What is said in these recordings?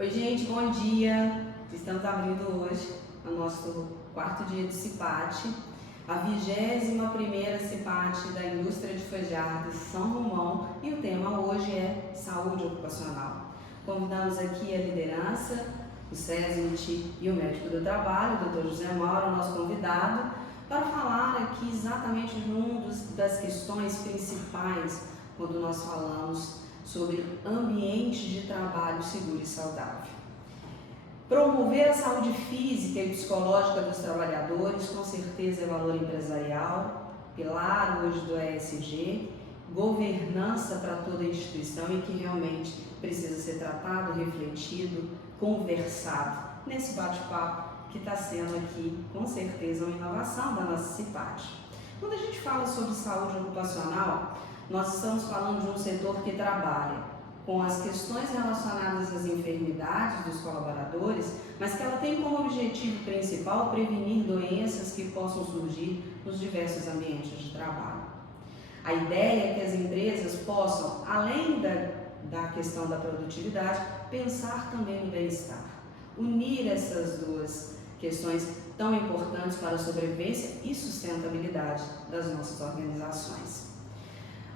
Oi gente, bom dia! Estamos abrindo hoje o nosso quarto dia de CIPAT, a 21ª CIPAT da Indústria de Fojados São Romão, e o tema hoje é saúde ocupacional. Convidamos aqui a liderança, o SESMIT e o médico do trabalho, o Dr. José Mauro, nosso convidado, para falar aqui exatamente de uma das questões principais quando nós falamos sobre ambiente de trabalho seguro e saudável. Promover a saúde física e psicológica dos trabalhadores, com certeza é valor empresarial, pilar hoje do ESG, governança para toda a instituição e que realmente precisa ser tratado, refletido, conversado nesse bate-papo que está sendo aqui, com certeza, uma inovação da nossa CIPAT. Quando a gente fala sobre saúde ocupacional, nós estamos falando de um setor que trabalha com as questões relacionadas às enfermidades dos colaboradores, mas que ela tem como objetivo principal prevenir doenças que possam surgir nos diversos ambientes de trabalho. A ideia é que as empresas possam, além da questão da produtividade, pensar também no bem-estar, unir essas duas questões tão importantes para a sobrevivência e sustentabilidade das nossas organizações.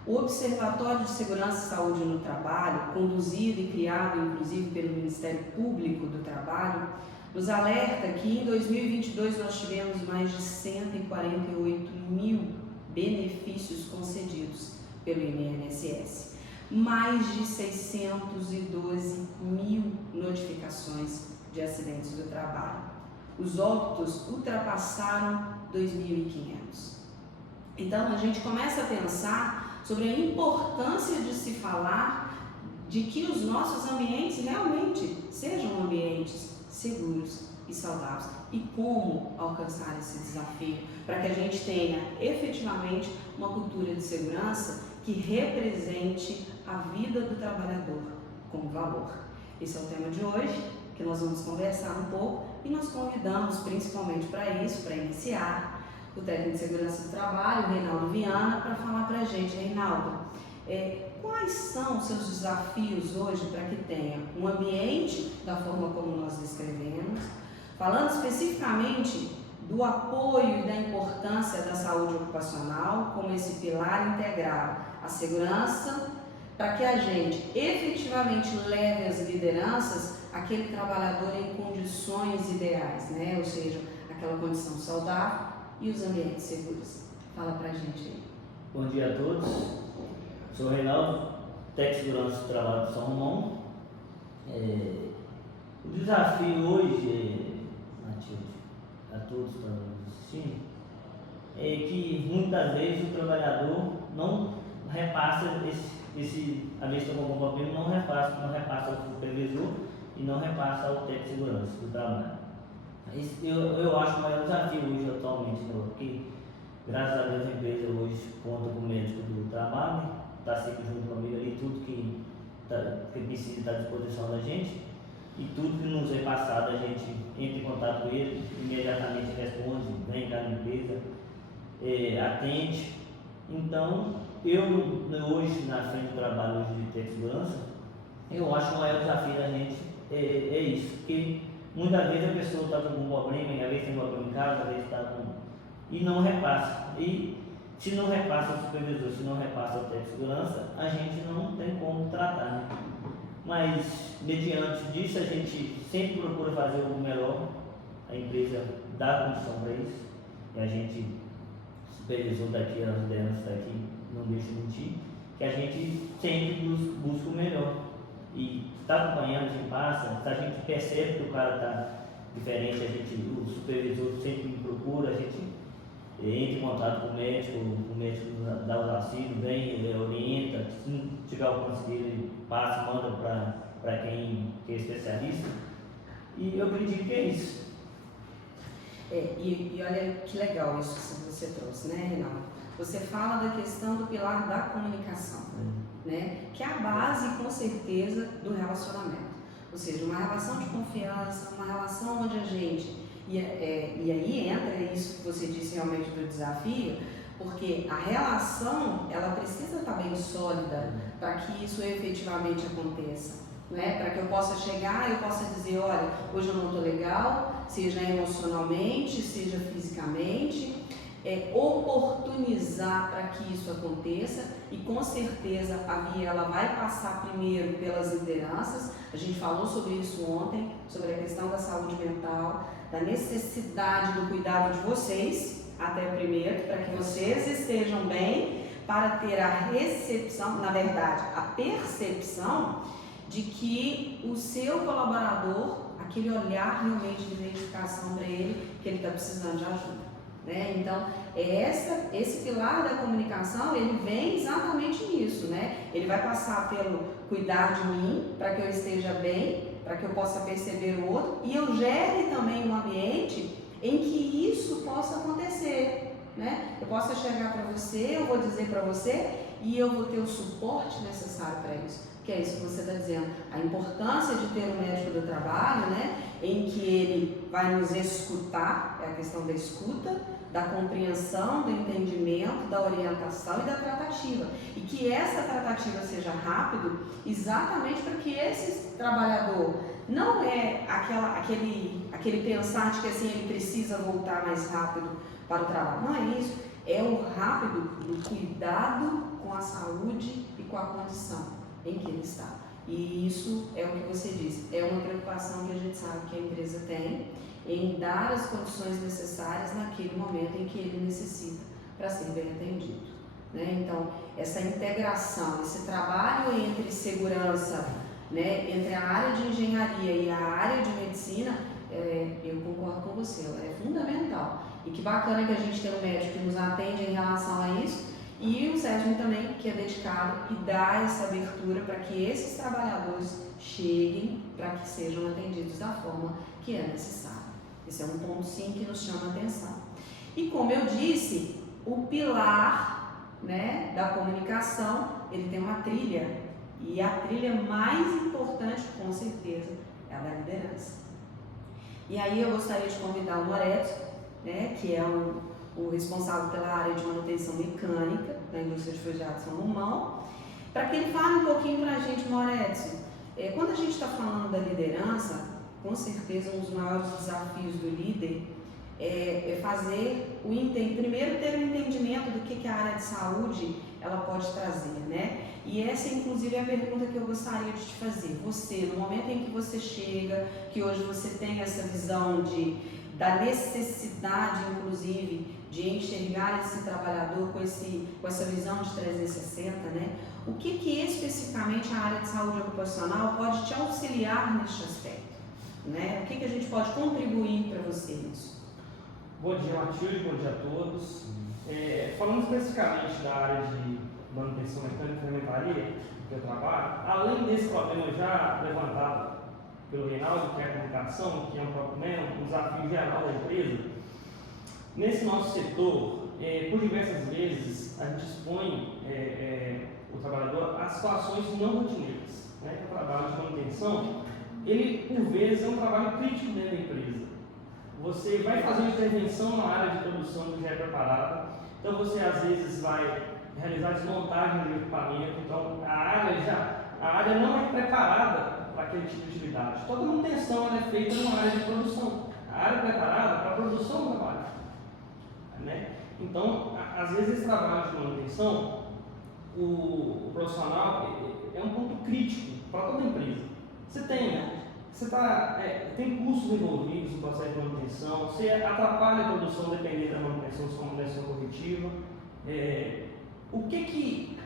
O Observatório de Segurança e Saúde no Trabalho, conduzido e criado inclusive pelo Ministério Público do Trabalho, nos alerta que em 2022 nós tivemos mais de 148 mil benefícios concedidos pelo INSS, mais de 612 mil notificações de acidentes do trabalho. Os óbitos ultrapassaram 2.500. Então a gente começa a pensar sobre a importância de se falar de que os nossos ambientes realmente sejam ambientes seguros e saudáveis e como alcançar esse desafio para que a gente tenha efetivamente uma cultura de segurança que represente a vida do trabalhador como valor. Esse é o tema de hoje, que nós vamos conversar um pouco e nós convidamos principalmente para isso, para iniciar, o técnico de segurança do trabalho, Reinaldo Viana, para falar para a gente. Reinaldo, quais são os seus desafios hoje para que tenha um ambiente da forma como nós descrevemos, falando especificamente do apoio e da importância da saúde ocupacional como esse pilar integral, a segurança, para que a gente efetivamente leve as lideranças aquele trabalhador em condições ideais, né? Ou seja, aquela condição saudável e os ambientes seguros. Fala pra gente aí. Bom dia a todos. Sou o Reinaldo, técnico de segurança do trabalho de São Romão. O desafio hoje, a todos que estão assistindo, é que muitas vezes o trabalhador não repassa a vez que tomou algum problema, não repassa ao supervisor e não repassa ao técnico de segurança do trabalho. Eu acho o maior desafio hoje atualmente, porque graças a Deus a empresa hoje conta com o médico do trabalho, está sempre junto comigo ali, tudo que precisa está à disposição da gente e tudo que nos é passado a gente entra em contato com ele, imediatamente responde, vem cá na empresa, atende. Então, eu hoje na frente do trabalho hoje de técnico de segurança, eu acho que o maior desafio da gente é isso, porque muitas vezes a pessoa está com algum problema, às vezes tem um problema em casa, às vezes está com... e não repassa. E se não repassa o supervisor, se não repassa o técnico de segurança, a gente não tem como tratar, né? Mas, mediante disso, a gente sempre procura fazer o melhor, a empresa dá condição para isso, e a gente, supervisor daqui, as lideranças daqui, não deixa de mentir, que a gente sempre busca o melhor. E está acompanhando, a gente passa, a gente percebe que o cara está diferente, o supervisor sempre me procura, a gente entra em contato com o médico dá os auxílios, vem, orienta, se não tiver alcance dele, passa, manda para quem é especialista. E eu acredito que é isso. E olha que legal isso que você trouxe, né, Reinaldo? Você fala da questão do pilar da comunicação, né? Que é a base, com certeza, do relacionamento. Ou seja, uma relação de confiança, uma relação onde a gente... E aí entra isso que você disse realmente do desafio, porque a relação, ela precisa estar bem sólida para que isso efetivamente aconteça. né? Para que eu possa chegar, eu possa dizer, olha, hoje eu não estou legal, seja emocionalmente, seja fisicamente, oportunizar para que isso aconteça e com certeza a Via ela vai passar primeiro pelas lideranças. A gente falou sobre isso ontem, sobre a questão da saúde mental, da necessidade do cuidado de vocês, até primeiro, para que vocês estejam bem, para ter a recepção, na verdade, a percepção de que o seu colaborador, aquele olhar realmente de identificação para ele, que ele está precisando de ajuda. Né? Então, esse pilar da comunicação, ele vem exatamente nisso, né? Ele vai passar pelo cuidar de mim, para que eu esteja bem, para que eu possa perceber o outro, e eu gere também um ambiente em que isso possa acontecer, né? Eu possa chegar para você, eu vou dizer para você, e eu vou ter o suporte necessário para isso. Que é isso que você está dizendo, a importância de ter um médico do trabalho, né, em que ele vai nos escutar, é a questão da escuta, da compreensão, do entendimento, da orientação e da tratativa. E que essa tratativa seja rápido, exatamente para que esse trabalhador não é aquele pensar de que assim ele precisa voltar mais rápido para o trabalho. Não é isso, é o rápido do cuidado com a saúde e com a condição em que ele está. E isso é o que você disse, é uma preocupação que a gente sabe que a empresa tem em dar as condições necessárias naquele momento em que ele necessita para ser bem atendido. Né? Então, essa integração, esse trabalho entre segurança, né, entre a área de engenharia e a área de medicina, eu concordo com você, ela é fundamental. E que bacana que a gente tem um médico que nos atende em relação a isso, e o SESM também, que é dedicado e dá essa abertura para que esses trabalhadores cheguem para que sejam atendidos da forma que é necessária. Esse é um ponto, sim, que nos chama a atenção. E como eu disse, o pilar, né, da comunicação, ele tem uma trilha. E a trilha mais importante, com certeza, é a da liderança. E aí eu gostaria de convidar o Moretti, né, que é o responsável pela área de manutenção mecânica da indústria de folheado São Romão, para que ele fale um pouquinho para a gente, Maurício. Quando a gente está falando da liderança, com certeza um dos maiores desafios do líder é fazer primeiro ter um entendimento do que a área de saúde ela pode trazer, né? E essa inclusive é a pergunta que eu gostaria de te fazer. Você, no momento em que você chega, que hoje você tem essa visão da necessidade, inclusive, de enxergar esse trabalhador com essa visão de 360, né? O que especificamente a área de saúde ocupacional pode te auxiliar neste aspecto? Né? O que a gente pode contribuir para você nisso? Bom dia, Matilde, bom dia a todos. Falando especificamente da área de manutenção mecânica e ferramentaria que eu trabalho, além desse problema já levantado pelo Reinaldo, que é a comunicação, que é um desafio geral da empresa, nesse nosso setor, por diversas vezes, a gente expõe o trabalhador a situações não rotineiras. Né? O trabalho de manutenção, ele, por vezes, é um trabalho crítico dentro da empresa. Você vai fazer uma intervenção na área de produção que já é preparada, então você, às vezes, vai realizar desmontagem do equipamento, então a área não é preparada para aquele tipo de atividade. Toda manutenção é feita numa área de produção. A área é preparada para a produção do trabalho. Né? Então, às vezes esse trabalho de manutenção, o profissional é um ponto crítico para toda empresa. Tem custos envolvidos no processo de manutenção, você atrapalha a produção dependendo da manutenção, se for manutenção corretiva. O que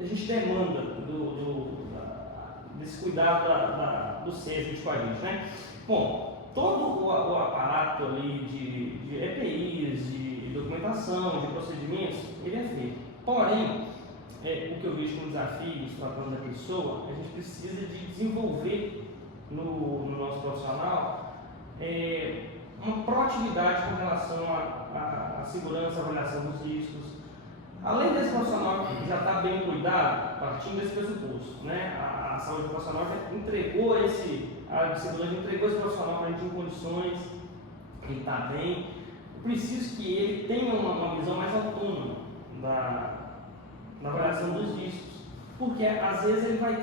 a gente demanda desse cuidado do SESM com a gente, né? Bom, todo o aparato ali de EPIs, de documentação, de procedimentos, ele é feito. Porém, o que eu vejo como desafio, tratando da pessoa, a gente precisa de desenvolver no nosso profissional uma proatividade com relação à segurança, à avaliação dos riscos. Além desse profissional que já está bem cuidado, partindo desse pressuposto, né? A saúde profissional já entregou a área de segurança entregou esse profissional para a gente em condições, ele está bem. Eu preciso que ele tenha uma visão mais autônoma da avaliação dos riscos, porque às vezes ele vai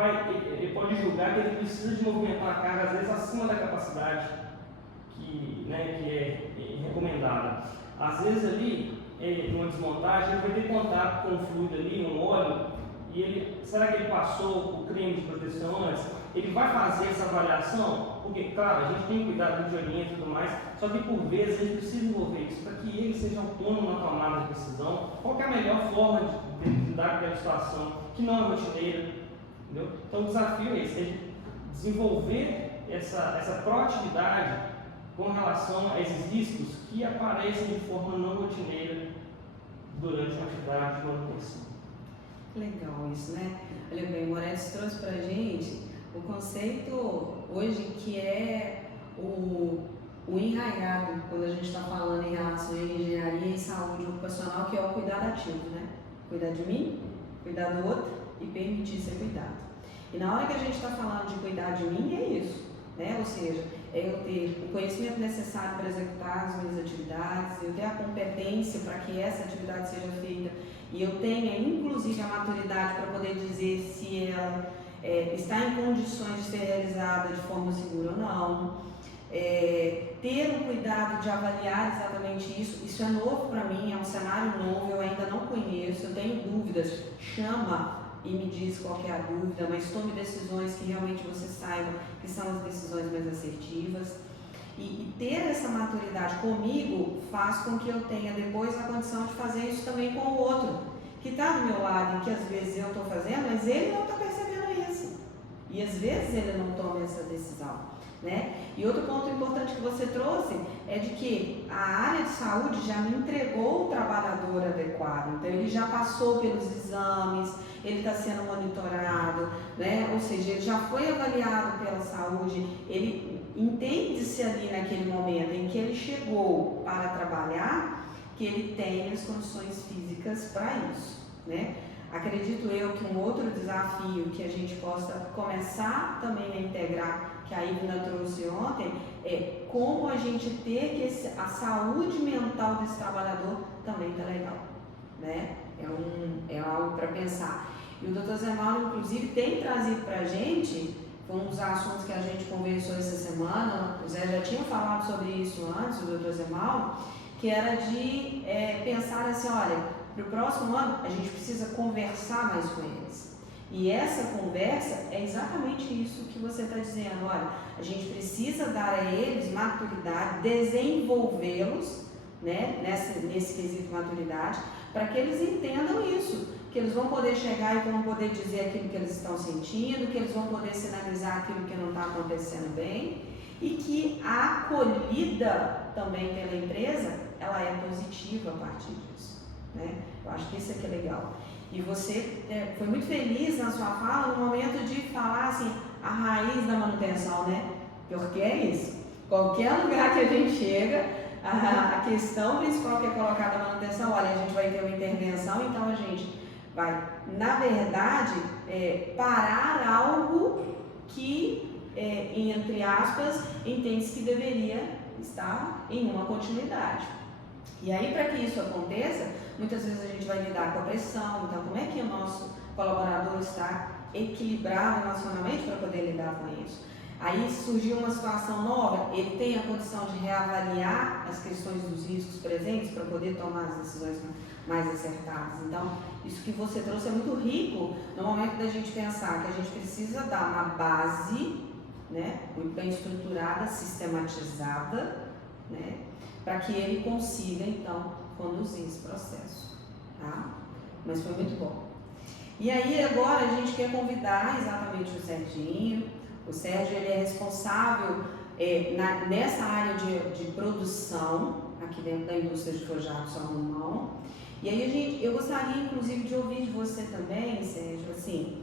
ele pode julgar que ele precisa de movimentar a carga, às vezes, acima da capacidade que é recomendada. Às vezes, ali, numa desmontagem, ele vai ter contato com o fluido ali, um óleo, e será que ele passou o creme de proteção antes? Ele vai fazer essa avaliação? Porque, claro, a gente tem que cuidar do oriento e tudo mais, só que por vezes a gente precisa envolver isso para que ele seja autônomo na tomada de decisão. Qual é a melhor forma de lidar com aquela situação que não é rotineira? Entendeu? Então o desafio é esse, é desenvolver essa proatividade com relação a esses riscos que aparecem de forma não rotineira durante uma atividade de manutenção. Legal isso, né? Olha bem, o Moretti trouxe para a gente o conceito hoje que é o enraizado, quando a gente está falando em relação à engenharia e saúde ocupacional, que é o cuidado ativo, né? Cuidar de mim, cuidar do outro e permitir ser cuidado. E na hora que a gente está falando de cuidar de mim, é isso, né? Ou seja, é eu ter o conhecimento necessário para executar as minhas atividades, eu ter a competência para que essa atividade seja feita e eu tenha, inclusive, a maturidade para poder dizer se ela está em condições de ser realizada de forma segura ou não. Ter o cuidado de avaliar exatamente isso é novo para mim, é um cenário novo, eu ainda não conheço, eu tenho dúvidas, chama e me diz qual que é a dúvida, mas tome decisões que realmente você saiba que são as decisões mais assertivas. E ter essa maturidade comigo faz com que eu tenha depois a condição de fazer isso também com o outro, que está do meu lado e que às vezes eu estou fazendo, mas ele não está percebendo isso. E às vezes ele não toma essa decisão, né? E outro ponto importante que você trouxe é de que a área de saúde já me entregou o trabalhador adequado, então ele já passou pelos exames, ele está sendo monitorado, né? Ou seja, ele já foi avaliado pela saúde, ele entende-se ali naquele momento em que ele chegou para trabalhar, que ele tem as condições físicas para isso, né? Acredito eu que um outro desafio que a gente possa começar também a integrar, que a Ivna trouxe ontem, é como a gente ter que a saúde mental desse trabalhador também está legal, né? É algo para pensar. E o Dr. Zé Mauro, inclusive, tem trazido para a gente, foi um dos assuntos que a gente conversou essa semana, o Zé já tinha falado sobre isso antes, o Dr. Zé Mauro, que era de pensar assim, olha, para o próximo ano a gente precisa conversar mais com eles. E essa conversa é exatamente isso que você está dizendo, olha, a gente precisa dar a eles maturidade, desenvolvê-los, né, nesse quesito maturidade, para que eles entendam isso, que eles vão poder chegar e vão poder dizer aquilo que eles estão sentindo, que eles vão poder sinalizar aquilo que não está acontecendo bem e que a acolhida também pela empresa, ela é positiva a partir disso, né? Eu acho que isso aqui é legal. E você foi muito feliz na sua fala no momento de falar assim, a raiz da manutenção, né? Porque é isso, qualquer lugar que a gente chega, a questão principal que é colocada a manutenção, olha, a gente vai ter uma intervenção, então a gente vai, na verdade, parar algo que, entre aspas, entende-se que deveria estar em uma continuidade. E aí, para que isso aconteça, muitas vezes a gente vai lidar com a pressão, então como é que o nosso colaborador está equilibrado emocionalmente para poder lidar com isso? Aí surgiu uma situação nova, ele tem a condição de reavaliar as questões dos riscos presentes para poder tomar as decisões mais acertadas. Então, isso que você trouxe é muito rico no momento da gente pensar que a gente precisa dar uma base, né, muito bem estruturada, sistematizada, né, para que ele consiga, então, conduzir esse processo, tá? Mas foi muito bom. E aí, agora, a gente quer convidar exatamente o Serginho. O Sérgio, ele é responsável nessa área de produção, aqui dentro da indústria de forjados São Romão. E aí, eu gostaria, inclusive, de ouvir de você também, Sérgio, assim,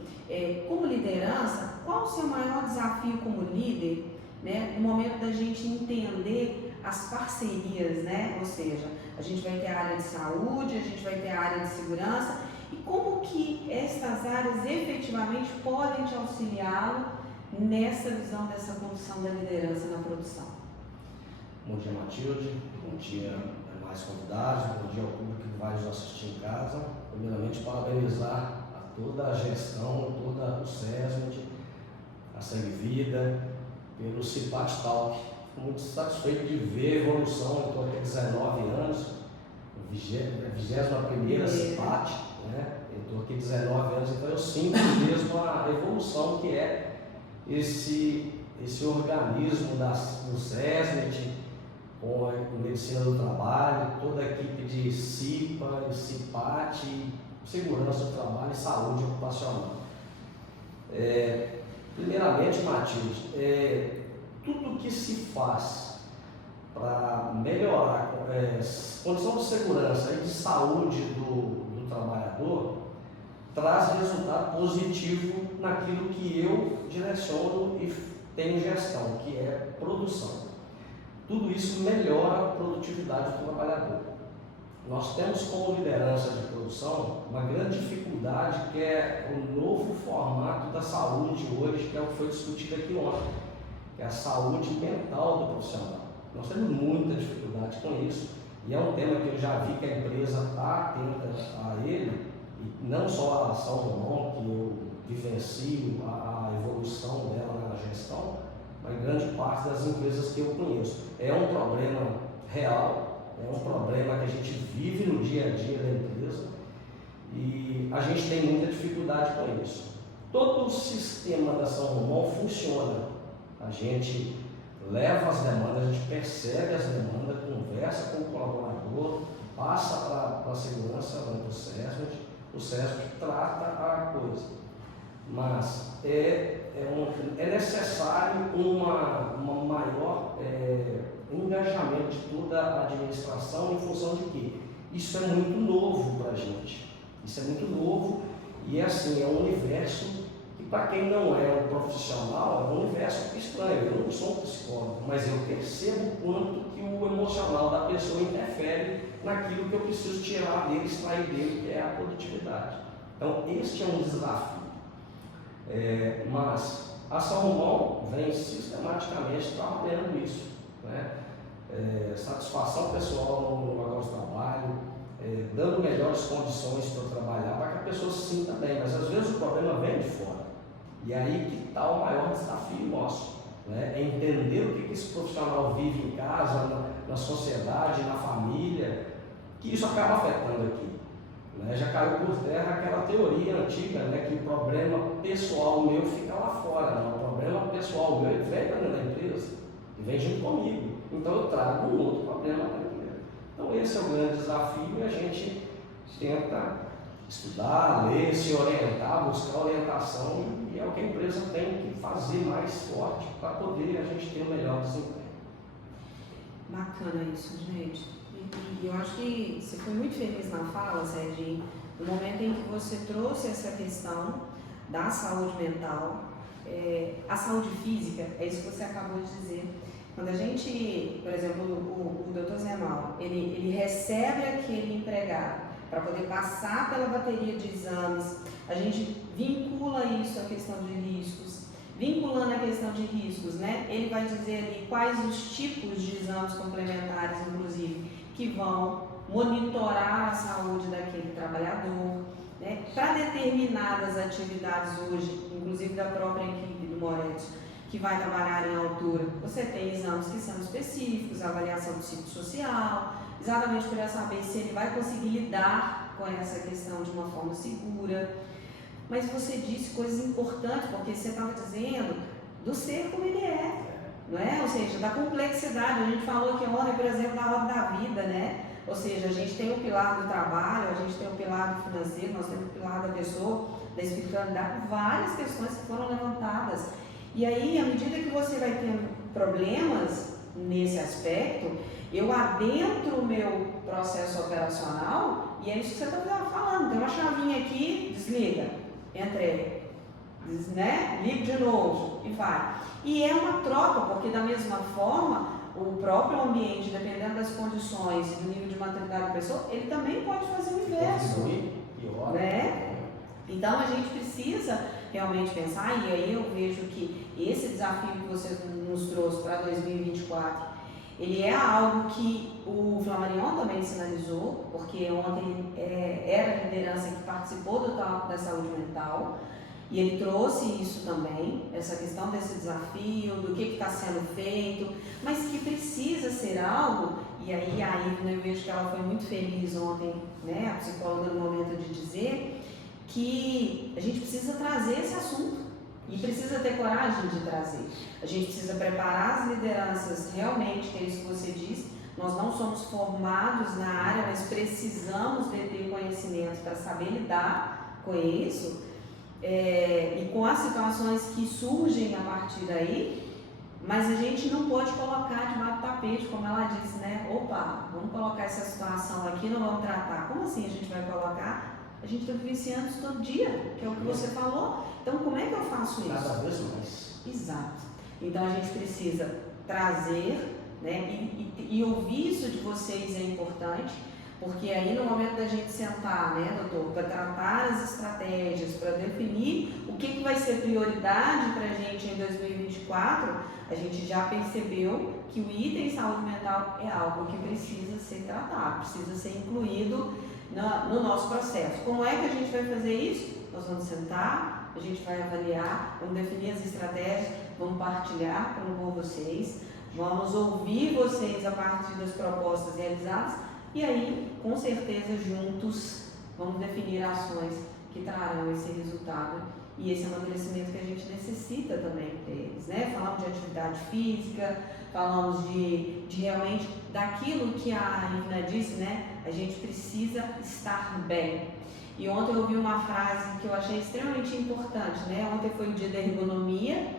como liderança, qual o seu maior desafio como líder, né, no momento da gente entender as parcerias, né? Ou seja, a gente vai ter a área de saúde, a gente vai ter a área de segurança, e como que estas áreas efetivamente podem te auxiliá-lo nessa visão dessa condição da liderança na produção? Bom dia, Matilde. Bom dia, demais convidados. Bom dia ao público que vai nos assistir em casa. Primeiramente, parabenizar a toda a gestão, toda o SESMIT, a Segue Vida, pelo CIPAT Talk. Fico muito satisfeito de ver a evolução. Eu estou aqui há 19 anos, 21ª CIPAT, né? Eu estou aqui há 19 anos, então eu sinto mesmo a evolução que é esse organismo do SESMIT, com a Medicina do Trabalho, toda a equipe de CIPA, CIPAT, Segurança do Trabalho e Saúde Ocupacional. Primeiramente, Matilde, tudo que se faz para melhorar a condição de segurança e de saúde do trabalhador traz resultado positivo naquilo que eu direciono e tenho gestão, que é produção. Tudo isso melhora a produtividade do trabalhador. Nós temos como liderança de produção uma grande dificuldade, que é o novo formato da saúde hoje, que é o que foi discutido aqui ontem, que é a saúde mental do profissional. Nós temos muita dificuldade com isso, e é um tema que eu já vi que a empresa está atenta a ele, e não só a São Romão, que eu vivencio a evolução dela na gestão, mas grande parte das empresas que eu conheço. É um problema real, é um problema que a gente vive no dia a dia da empresa e a gente tem muita dificuldade com isso. Todo o sistema da São Romão funciona. A gente leva as demandas, a gente percebe as demandas, conversa com o colaborador, passa para a segurança, vai para o SESMIT trata a coisa. Mas é necessário um maior engajamento de toda a administração em função de quê? Isso é muito novo para a gente. Isso é muito novo e assim, é um universo que para quem não é um profissional, é um universo estranho. Eu não sou um psicólogo, mas eu percebo o quanto que o emocional da pessoa interfere naquilo que eu preciso tirar dele, extrair dele, que é a produtividade. Então, este é um desafio. Mas a São Romão vem sistematicamente trabalhando nisso, né? Satisfação pessoal no local de trabalho, dando melhores condições para trabalhar, para que a pessoa se sinta bem, mas às vezes o problema vem de fora. E aí que está o maior desafio nosso, né? É entender o que esse profissional vive em casa, na sociedade, na família, que isso acaba afetando aqui. Já caiu por terra aquela teoria antiga, né, que o problema pessoal meu fica lá fora. Não, o problema pessoal meu vem para dentro da empresa e vem junto comigo. Então eu trago um outro problema para a empresa. Então esse é o grande desafio e a gente tenta estudar, ler, se orientar, buscar orientação e é o que a empresa tem que fazer mais forte para poder a gente ter o melhor desempenho. Bacana isso, gente. E eu acho que você foi muito feliz na fala, Serginho, no momento em que você trouxe essa questão da saúde mental, a saúde física, é isso que você acabou de dizer. Quando a gente, por exemplo, o Dr. Zé Mauro, ele recebe aquele empregado para poder passar pela bateria de exames, a gente vincula isso à questão de riscos, vinculando a questão de riscos, né? Ele vai dizer ali quais os tipos de exames complementares, inclusive, que vão monitorar a saúde daquele trabalhador, né? Para determinadas atividades hoje, inclusive da própria equipe do Moretti, que vai trabalhar em altura, você tem exames que são específicos, avaliação psicossocial, exatamente para saber se ele vai conseguir lidar com essa questão de uma forma segura. Mas você disse coisas importantes, porque você estava dizendo do ser como ele é, não é? Ou seja, da complexidade. A gente falou aqui ontem, por exemplo, da roda da vida, né? Ou seja, a gente tem o pilar do trabalho, a gente tem o pilar do financeiro, nós temos o pilar da pessoa, da espiritualidade, várias questões que foram levantadas. E aí, à medida que você vai tendo problemas nesse aspecto, eu adentro o meu processo operacional e é isso que você está falando. Tem uma chavinha aqui, desliga, entrega, né? Liga de novo e vai. E é uma troca, porque da mesma forma, o próprio ambiente, dependendo das condições e do nível de maturidade da pessoa, ele também pode fazer o inverso, né? Então a gente precisa realmente pensar, e aí eu vejo que esse desafio que você nos trouxe para 2024, Ele é algo que o Flammarion também sinalizou, porque ontem era a liderança que participou do Tópico da Saúde Mental, e ele trouxe isso também, essa questão desse desafio, do que está sendo feito, mas que precisa ser algo, e aí a Ivna, eu vejo que ela foi muito feliz ontem, né, a psicóloga no momento de dizer que a gente precisa trazer esse assunto. E precisa ter coragem de trazer. A gente precisa preparar as lideranças realmente, que é isso que você disse. Nós não somos formados na área, mas precisamos de ter conhecimento para saber lidar com isso e com as situações que surgem a partir daí. Mas a gente não pode colocar debaixo do tapete, como ela disse, né? Opa, vamos colocar essa situação aqui, não vamos tratar. Como assim a gente vai colocar? A gente está vivenciando isso todo dia, que é o que você falou. Então, como é que eu faço isso? Cada vez mais. Exato. Então, a gente precisa trazer, né, e ouvir isso de vocês é importante, porque aí no momento da gente sentar, né, doutor, para tratar as estratégias, para definir o que vai ser prioridade para a gente em 2024, a gente já percebeu que o item saúde mental é algo que precisa ser tratado, precisa ser incluído no nosso processo. Como é que a gente vai fazer isso? Nós vamos sentar, a gente vai avaliar, vamos definir as estratégias, vamos partilhar com vocês, vamos ouvir vocês a partir das propostas realizadas e aí, com certeza, juntos, vamos definir ações que trarão esse resultado e esse amadurecimento que a gente necessita também deles, né? Falamos de atividade física, falamos de realmente daquilo que a Ivna disse, né? A gente precisa estar bem. E ontem eu ouvi uma frase que eu achei extremamente importante, né? Ontem foi o dia da ergonomia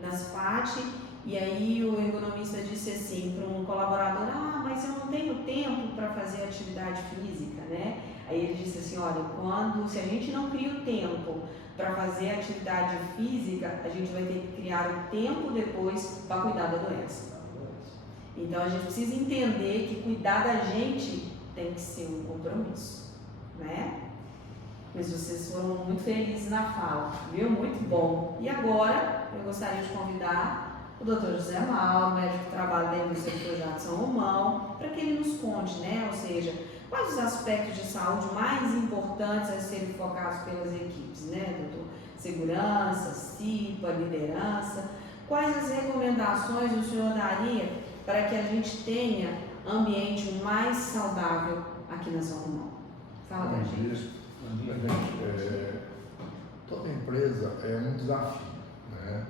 na SPAT, e aí o ergonomista disse assim para um colaborador: mas eu não tenho tempo para fazer atividade física, né? Aí ele disse assim: olha, se a gente não cria o tempo para fazer atividade física, a gente vai ter que criar o tempo depois para cuidar da doença. Então a gente precisa entender que cuidar da gente tem que ser um compromisso, né? Mas vocês foram muito felizes na fala, viu? Muito bom. E agora eu gostaria de convidar o Dr. José Mauro, médico que trabalha dentro do Centro de São Romão, para que ele nos conte, né? Ou seja, quais os aspectos de saúde mais importantes a serem focados pelas equipes, né, doutor? Segurança, CIPA, liderança. Quais as recomendações o senhor daria para que a gente tenha ambiente mais saudável aqui na São Romão? Fala pra gente. Toda empresa é um desafio, né?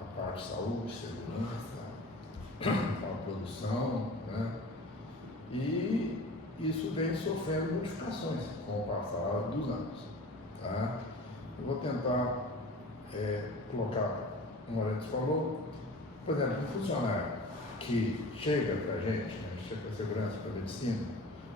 A parte de saúde, segurança, a produção, né? E isso vem sofrendo modificações com o passar dos anos, tá? Eu vou tentar colocar, como a gente falou, por exemplo, um funcionário que chega para a gente, né, chega para a segurança, para a medicina,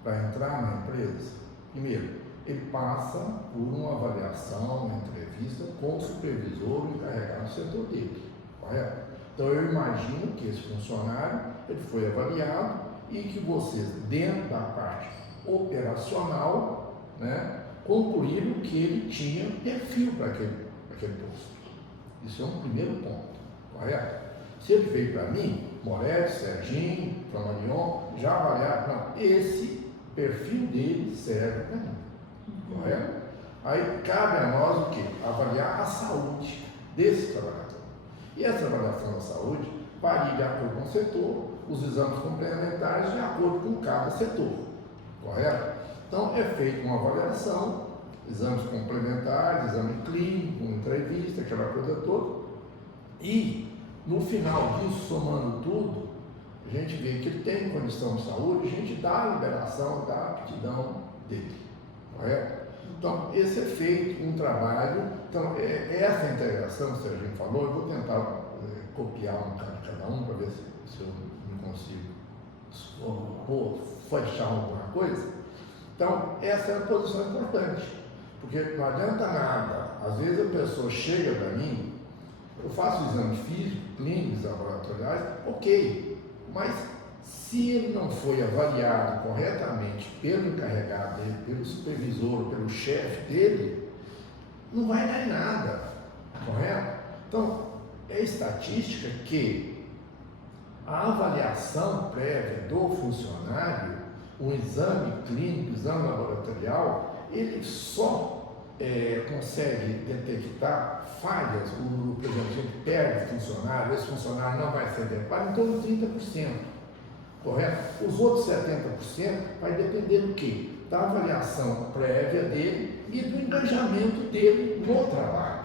para entrar na empresa, primeiro, ele passa por uma avaliação, uma entrevista com o supervisor encarregado do setor dele, correto? Então eu imagino que esse funcionário ele foi avaliado e que vocês, dentro da parte operacional, né, concluíram que ele tinha perfil para aquele posto. Isso é um primeiro ponto, correto? Se ele veio para mim, Moretti, Serginho, Flammarion, já avaliaram, não, esse perfil dele serve para mim. Correto? Aí cabe a nós o quê? Avaliar a saúde desse trabalhador. E essa avaliação da saúde varia de acordo com o setor, os exames complementares de acordo com cada setor. Correto? Então é feita uma avaliação, exames complementares, exame clínico, uma entrevista, aquela coisa toda. E no final disso, somando tudo, a gente vê que ele tem condição de saúde, a gente dá a liberação da aptidão dele. Correto? Então, esse é feito um trabalho. Então, essa integração que o Serginho falou, eu vou tentar copiar um de cada um para ver se eu não consigo fechar alguma coisa. Então, essa é uma posição importante, porque não adianta nada. Às vezes a pessoa chega para mim, eu faço exame físico, clínicos, laboratoriais, ok, mas se ele não foi avaliado corretamente pelo encarregado dele, pelo supervisor, pelo chefe dele, não vai dar em nada, correto? Então, é estatística que A avaliação prévia do funcionário, um exame clínico, exame laboratorial, ele só consegue detectar falhas, por exemplo, a gente perde funcionário, esse funcionário não vai ser adequado, em torno de 30%, correto? Os outros 70% vai depender do quê? Da avaliação prévia dele e do engajamento dele no trabalho,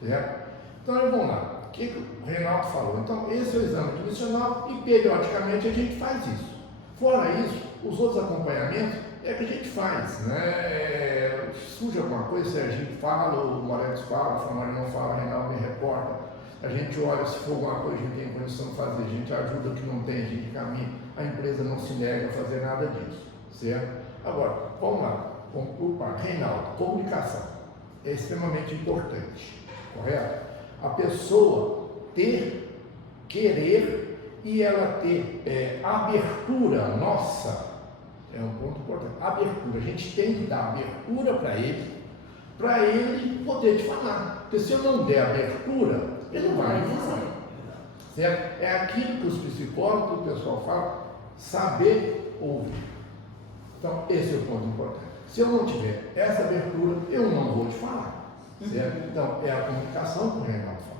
certo? Então, vamos lá, o que o Reinaldo falou? Então, esse é o exame admissional e, periodicamente, a gente faz isso. Fora isso, os outros acompanhamentos é que a gente faz, né? Surge alguma coisa, o Serginho fala, o Moretti fala, a Flamari não fala, o Reinaldo me reporta, a gente olha, se for alguma coisa, a gente tem condição de fazer, a gente ajuda o que não tem, a gente caminha, a empresa não se nega a fazer nada disso, certo? Agora, vamos lá, vamos por parte. Reinaldo, comunicação é extremamente importante, correto? A pessoa querer e ela ter abertura nossa, é um ponto importante. Abertura, a gente tem que dar abertura para ele poder te falar. Porque se eu não der abertura, ele não vai dizer. Certo? É aquilo que os psicólogos, o pessoal fala, saber ouvir. Então, esse é o ponto importante. Se eu não tiver essa abertura, eu não vou te falar. Certo? Então, é a comunicação que o Reinaldo fala.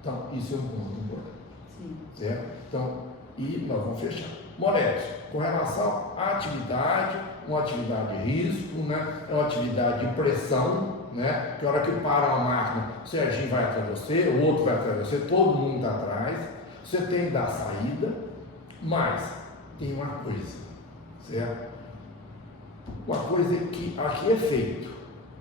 Então, isso é um ponto importante. Sim. Certo? Então, e nós vamos fechar. Moretti, com relação à atividade, uma atividade de risco, né? É uma atividade de pressão, né? Que a hora que para uma máquina, o Serginho vai atrás de você, o outro vai atrás de você, todo mundo está atrás, você tem que dar saída, mas tem uma coisa, certo? Uma coisa que aqui é feito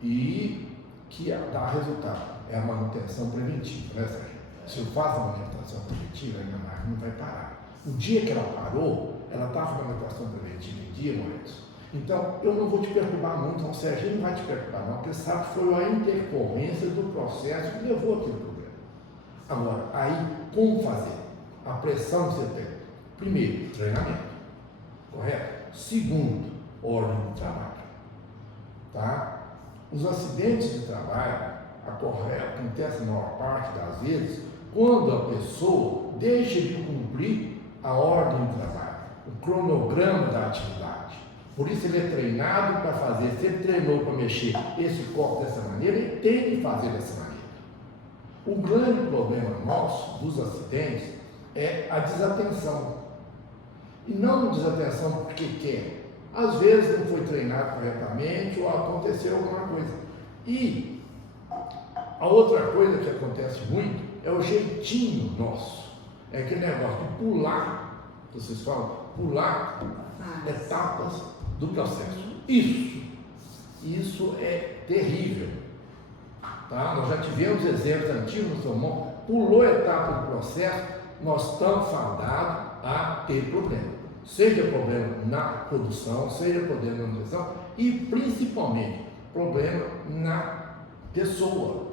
e que dá resultado, é a manutenção preventiva, né, Serginho? Se eu faço a manutenção preventiva, a minha máquina não vai parar. O dia que ela parou, ela estava com a manutenção preventiva em dia, Maurício. Então, eu não vou te perturbar muito, então o Serginho não vai te perturbar não, porque sabe que foi a intercorrência do processo que levou aquele problema. Agora, aí, como fazer? A pressão que você tem. Primeiro, treinamento, correto? Segundo, ordem do trabalho, tá? Os acidentes de trabalho acontecem na maior parte das vezes quando a pessoa deixa de cumprir a ordem do trabalho, o cronograma da atividade. Por isso ele é treinado para fazer. Se ele treinou para mexer esse copo dessa maneira, ele tem que fazer dessa maneira. O grande problema nosso dos acidentes é a desatenção. E não desatenção porque quer. Às vezes não foi treinado corretamente ou aconteceu alguma coisa. E a outra coisa que acontece muito é o jeitinho nosso. É aquele negócio de pular, vocês falam, pular etapas do processo. Isso é terrível. Tá? Nós já tivemos exemplos antigos no seu irmão, pulou a etapa do processo, nós estamos fadados a ter problema. Seja problema na produção, seja problema na manutenção e principalmente problema na pessoa.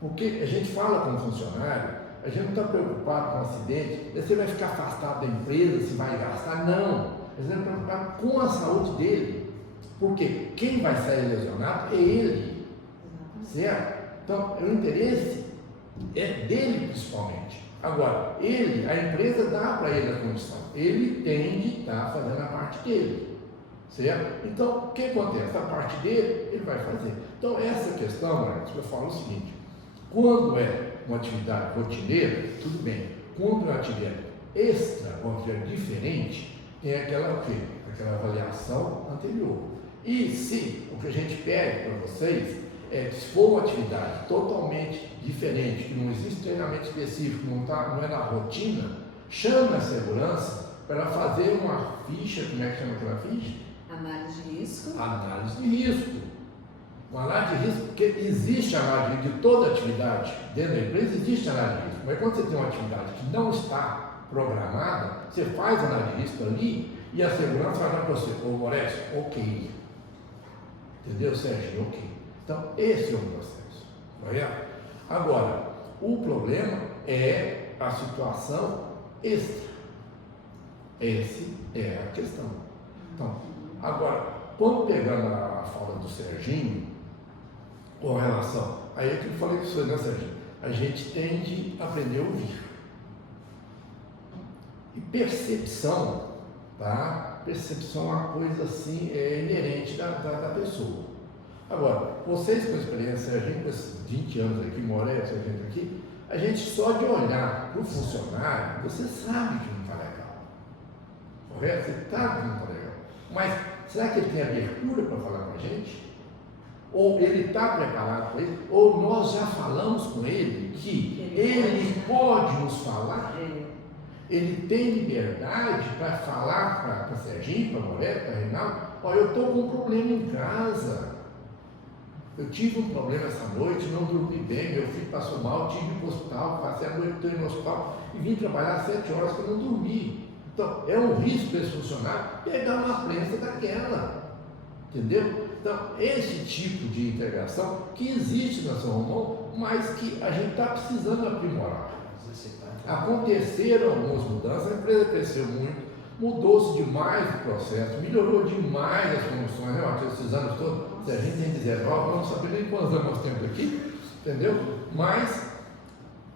Porque a gente fala com o funcionário, a gente não está preocupado com o acidente, você vai ficar afastado da empresa, se vai gastar, não. A gente está preocupado com a saúde dele, porque quem vai sair lesionado é ele, certo? Então, o interesse é dele principalmente. Agora, a empresa dá para ele a condição, ele tem de estar fazendo a parte dele, certo? Então, o que acontece? A parte dele, ele vai fazer. Então, essa questão, eu falo o seguinte, quando é uma atividade rotineira, tudo bem. Quando é uma atividade extra, uma atividade diferente, tem aquela avaliação anterior. E se o que a gente pede para vocês é que se for uma atividade totalmente diferente, que não existe treinamento específico, não é na rotina, chame a segurança para fazer uma ficha, como é que chama aquela ficha? Análise de risco. Análise de risco. Uma análise de risco, porque existe análise de toda atividade dentro da empresa, existe análise de risco. Mas quando você tem uma atividade que não está programada, você faz análise de risco ali e a segurança vai dar para você, ô Moretti, ok. Entendeu, Sérgio? Ok. Então, esse é o processo. Correto? Agora, o problema é a situação extra. Essa é a questão. Então, agora, quando pegando a fala do Serginho, com relação, aí é que eu falei com você, né, Serginho? A gente tem de aprender a ouvir. E percepção, tá? Percepção é uma coisa assim, inerente da pessoa. Agora, vocês com experiência, a gente com esses 20 anos aqui, Moretti, a gente aqui, a gente só de olhar para o funcionário, você sabe que não está legal. Correto? Você sabe que não está legal. Mas será que ele tem abertura para falar com a gente? Ou ele está preparado para isso? Ou nós já falamos com ele que ele pode nos falar? Ele tem liberdade para falar para Serginho, para Moretti, para Reinaldo? Olha, eu estou com um problema em casa. Eu tive um problema essa noite, não dormi bem, meu filho passou mal, tive que ir para o hospital, passei a noite toda no hospital e vim trabalhar 7 horas que eu não dormi. Então, é um risco para esse funcionário pegar uma prensa daquela. Entendeu? Então, esse tipo de integração que existe na São Romão, mas que a gente está precisando aprimorar. Aconteceram algumas mudanças, a empresa cresceu muito, mudou-se demais o processo, melhorou demais as condições, né, Matheus, esses anos todos. Se a gente tem 19, não sabe nem quantos anos nós temos aqui, entendeu? Mas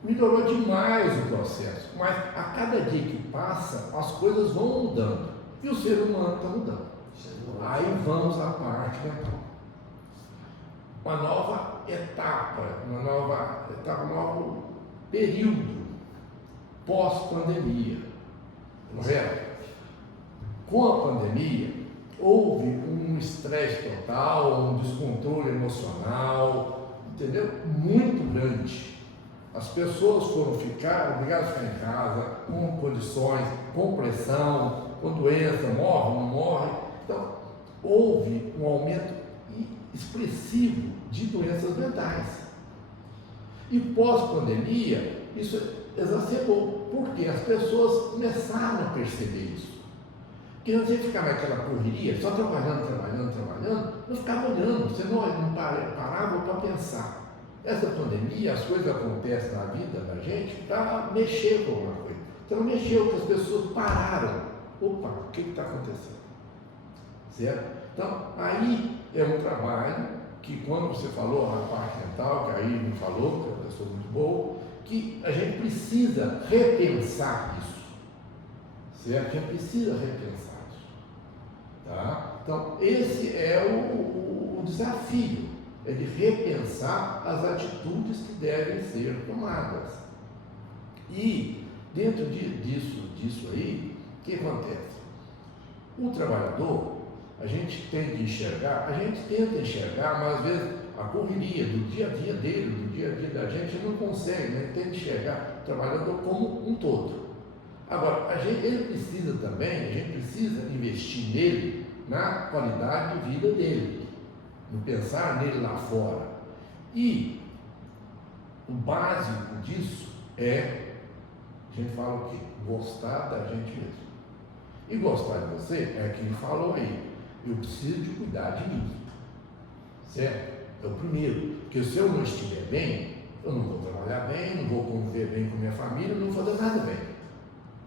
melhorou demais o processo. Mas a cada dia que passa, as coisas vão mudando. E o ser humano está mudando. Aí vamos à parte mental. Uma nova etapa, um novo período pós-pandemia. Correto? Com a pandemia, houve um estresse total, um descontrole emocional, entendeu? Muito grande. As pessoas foram obrigadas a ficar em casa, com condições, com pressão, com doença, morre, não morre. Então, houve um aumento expressivo de doenças mentais. E pós-pandemia, isso exacerbou, porque as pessoas começaram a perceber isso. Porque antes de ficar naquela correria, só trabalhando, não ficava olhando, você não parava para pensar. Essa pandemia, as coisas acontecem na vida da gente para mexer com alguma coisa. Então mexeu, que as pessoas pararam. Opa, o que está acontecendo? Certo? Então, aí é um trabalho que, quando você falou a parte mental, que aí me falou, que é uma pessoa muito boa, que a gente precisa repensar isso. Certo? A gente precisa repensar isso. Tá? Então, esse é o desafio, é de repensar as atitudes que devem ser tomadas. E, dentro disso aí, o que acontece? O trabalhador, a gente tenta enxergar, mas às vezes a correria do dia a dia dele, do dia a dia da gente, não consegue, né? Tenta enxergar o trabalhador como um todo. Agora, ele precisa também, a gente precisa investir nele, na qualidade de vida dele, no pensar nele lá fora. E o básico disso é, a gente fala o quê? Gostar da gente mesmo. E gostar de você é quem falou aí, eu preciso de cuidar de mim. Certo? É o primeiro, porque se eu não estiver bem, eu não vou trabalhar bem, não vou conviver bem com minha família, não vou fazer nada bem.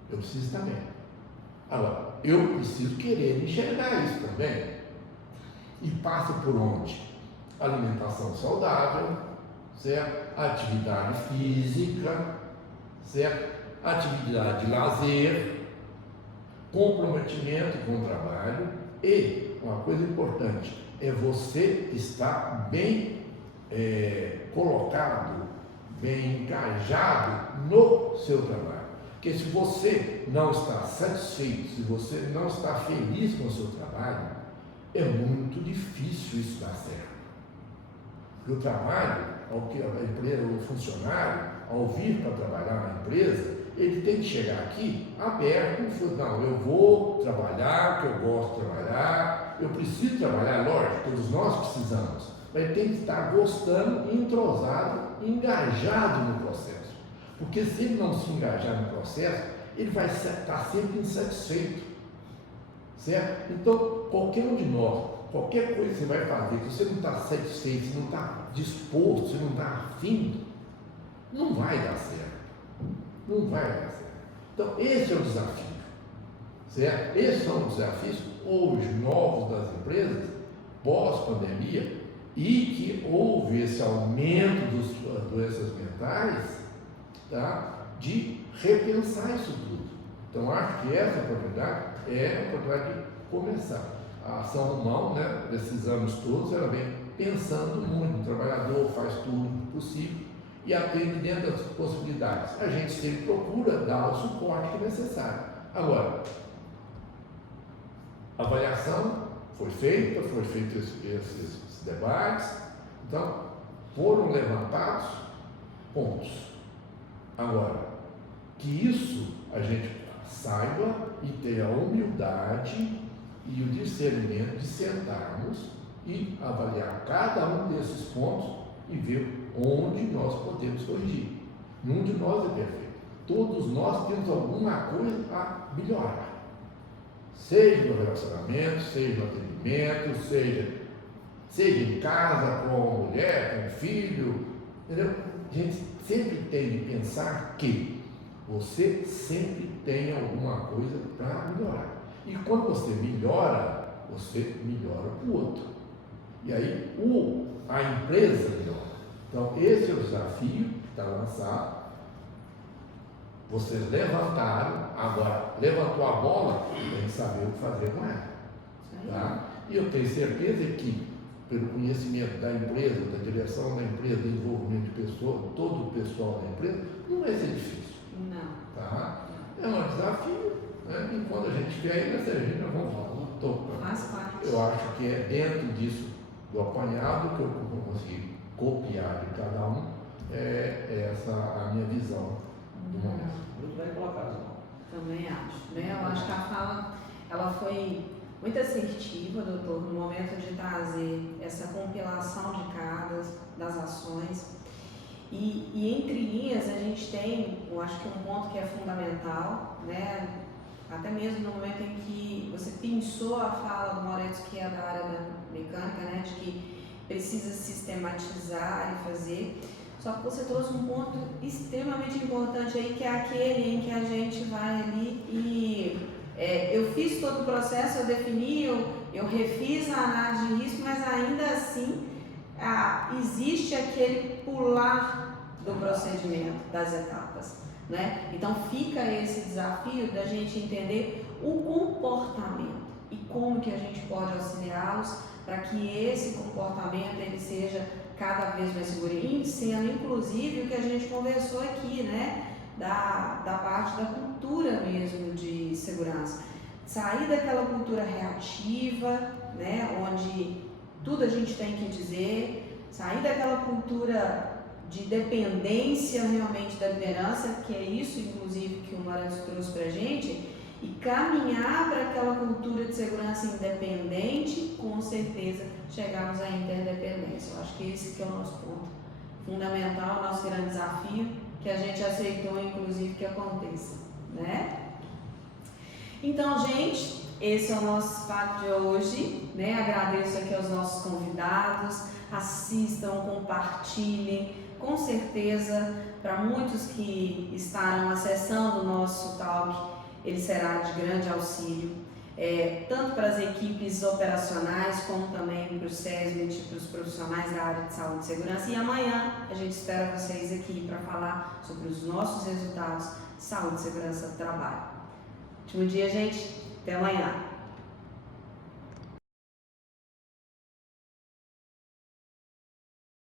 Eu preciso estar bem. Agora, eu preciso querer enxergar isso também. E passa por onde? Alimentação saudável, certo? Atividade física, certo? Atividade de lazer, comprometimento com o trabalho e, uma coisa importante, é você estar bem colocado, bem engajado no seu trabalho. Porque se você não está satisfeito, se você não está feliz com o seu trabalho, é muito difícil isso dar certo. Porque o trabalho, o funcionário, ao vir para trabalhar na empresa, ele tem que chegar aqui aberto e falar, não, eu vou trabalhar, que eu gosto de trabalhar, eu preciso trabalhar, lógico, todos nós precisamos, mas ele tem que estar gostando, entrosado, engajado no processo. Porque se ele não se engajar no processo, ele vai estar sempre insatisfeito. Certo? Então, qualquer um de nós, qualquer coisa que você vai fazer, que você não está satisfeito, você não está disposto, você não está afim, não vai dar certo. Não vai dar certo. Então, esse é o desafio. Certo? Esses são os desafios hoje novos das empresas, pós-pandemia, e que houve esse aumento das doenças mentais, tá? De repensar isso tudo. Então, acho que essa oportunidade é a oportunidade de começar. A São Romão, né, desses anos todos, ela vem pensando muito no trabalhador, faz tudo possível e atende dentro das possibilidades. A gente sempre procura dar o suporte que é necessário. Agora, a avaliação foi feita esses debates, então foram levantados pontos. Agora, que isso a gente saiba e tenha a humildade e o discernimento de sentarmos e avaliar cada um desses pontos e ver onde nós podemos corrigir. Nenhum de nós é perfeito. Todos nós temos alguma coisa a melhorar. Seja no relacionamento, seja no atendimento, seja em casa, com a mulher, com o filho. Entendeu? A gente sempre tem de pensar que você sempre tem alguma coisa para melhorar. E quando você melhora o outro. E aí a empresa melhora. Então esse é o desafio que está lançado. Vocês levantaram, agora levantou a bola, tem que saber o que fazer com ela. Tá? E eu tenho certeza que, pelo conhecimento da empresa, da direção da empresa, do desenvolvimento de pessoas, todo o pessoal da empresa, não vai ser difícil. Não. Tá? É um desafio, né? E quando a gente quer ir nessa gente, nós vamos tocando. Faz parte. Eu acho que é dentro disso, do apanhado, que eu vou conseguir copiar de cada um, é essa a minha visão do momento. Muito bem colocado, João. Também acho, né? Eu acho que a fala, ela foi muito assertiva, doutor, no momento de trazer essa compilação de das ações. E entre linhas a gente tem, eu acho que um ponto que é fundamental, né? Até mesmo no momento em que você pensou a fala do Moretti, que é da área da mecânica, né? De que precisa sistematizar e fazer. Só que você trouxe um ponto extremamente importante aí, que é aquele em que a gente vai ali e eu fiz todo o processo, eu defini, eu refiz a análise de risco, mas ainda assim existe aquele pular do procedimento, das etapas, né? Então fica esse desafio da gente entender o comportamento e como que a gente pode auxiliá-los para que esse comportamento ele seja cada vez mais seguro, sendo inclusive o que a gente conversou aqui, né? Da parte da cultura mesmo de segurança. Sair daquela cultura reativa, né? Onde tudo a gente tem que dizer, sair daquela cultura de dependência realmente da liderança, que é isso inclusive que o Moretti trouxe para a gente, e caminhar para aquela cultura de segurança independente, com certeza chegarmos à interdependência. Eu acho que esse que é o nosso ponto fundamental, o nosso grande desafio, que a gente aceitou inclusive que aconteça, né? Então, gente, esse é o nosso papo de hoje, né? Agradeço aqui aos nossos convidados, assistam, compartilhem, com certeza, para muitos que estarão acessando o nosso talk, ele será de grande auxílio, tanto para as equipes operacionais, como também para o SESMIT, para os profissionais da área de saúde e segurança. E amanhã a gente espera vocês aqui para falar sobre os nossos resultados de saúde e segurança do trabalho. Ótimo dia, gente. Até amanhã.